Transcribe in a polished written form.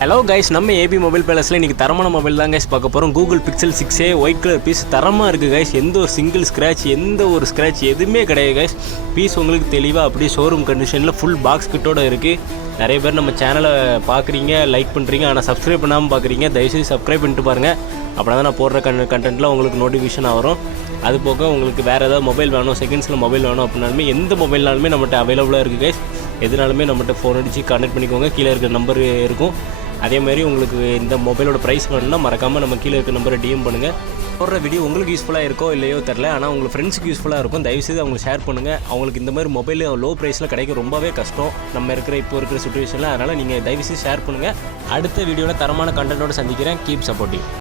Hello guys, நம்ம AP mobile பேலஸில் இன்றைக்கி தரமான மொபைல் தான் கைஸ் பார்க்க போகிறோம். Google Pixel 6a white colour piece தரமாக இருக்குது கைஸ். எந்த ஒரு சிங்கிள் ஸ்க்ராட்ச் எதுவுமே கிடையாது கைஸ். பீஸ் உங்களுக்கு தெளிவாக அப்படியே ஷோரூம் கண்டிஷனில் ஃபுல் பாக்ஸ் கிட்டோட இருக்குது. நிறைய பேர் நம்ம சேனலை பார்க்குறீங்க, லைக் பண்ணுறீங்க, ஆனால் சப்ஸ்கிரைப் பண்ணாமல் பார்க்குறீங்க. தயவுசெய்து சப்ஸ்கிரைப் பண்ணிட்டு பாருங்கள். அப்படின்னா தான் நான் போடுற கண்டென்ட்டில் உங்களுக்கு நோட்டிஃபிகேஷன் வரும். அது போக உங்களுக்கு வேறு ஏதாவது மொபைல் வேணும், செகண்ட்ஸில் மொபைல் வேணும் அப்படின்னாலுமே எந்த மொபைல்னாலுமே நம்மகிட்ட அவைலபிளாக இருக்குது கைஸ். எதுனாலுமே நம்மகிட்ட ஃபோன் அடித்து கான்டெக்ட் பண்ணிக்கோங்க. கீழே இருக்கிற நம்பர் இருக்கும். அதேமாதிரி உங்களுக்கு இந்த மொபைலோட ப்ரைஸ் வேணும்னா மறக்காமல் நம்ம கீழே இருக்கிற நம்பரை டிஎம் பண்ணுங்கள். போடுற வீடியோ உங்களுக்கு யூஸ்ஃபுல்லாக இருக்கோ இல்லையோ தெரில, ஆனால் உங்களுக்கு ஃப்ரெண்ட்ஸுக்கு யூஸ்ஃபுல்லாக இருக்கும். தயவுசெய்து அவங்களுக்கு ஷேர் பண்ணுங்கள். அவங்களுக்கு இந்த மாதிரி மொபைல் லோ ப்ரைஸில் கிடைக்க ரொம்பவே கஷ்டம் நம்ம இப்போ இருக்கிற சுச்சுவேஷனில். அதனால் நீங்கள் தயவுசெய்து ஷேர் பண்ணுங்கள். அடுத்த வீடியோவில் தரமான கண்டென்ட்டோடு சந்திக்கிறேன். Keep supporting.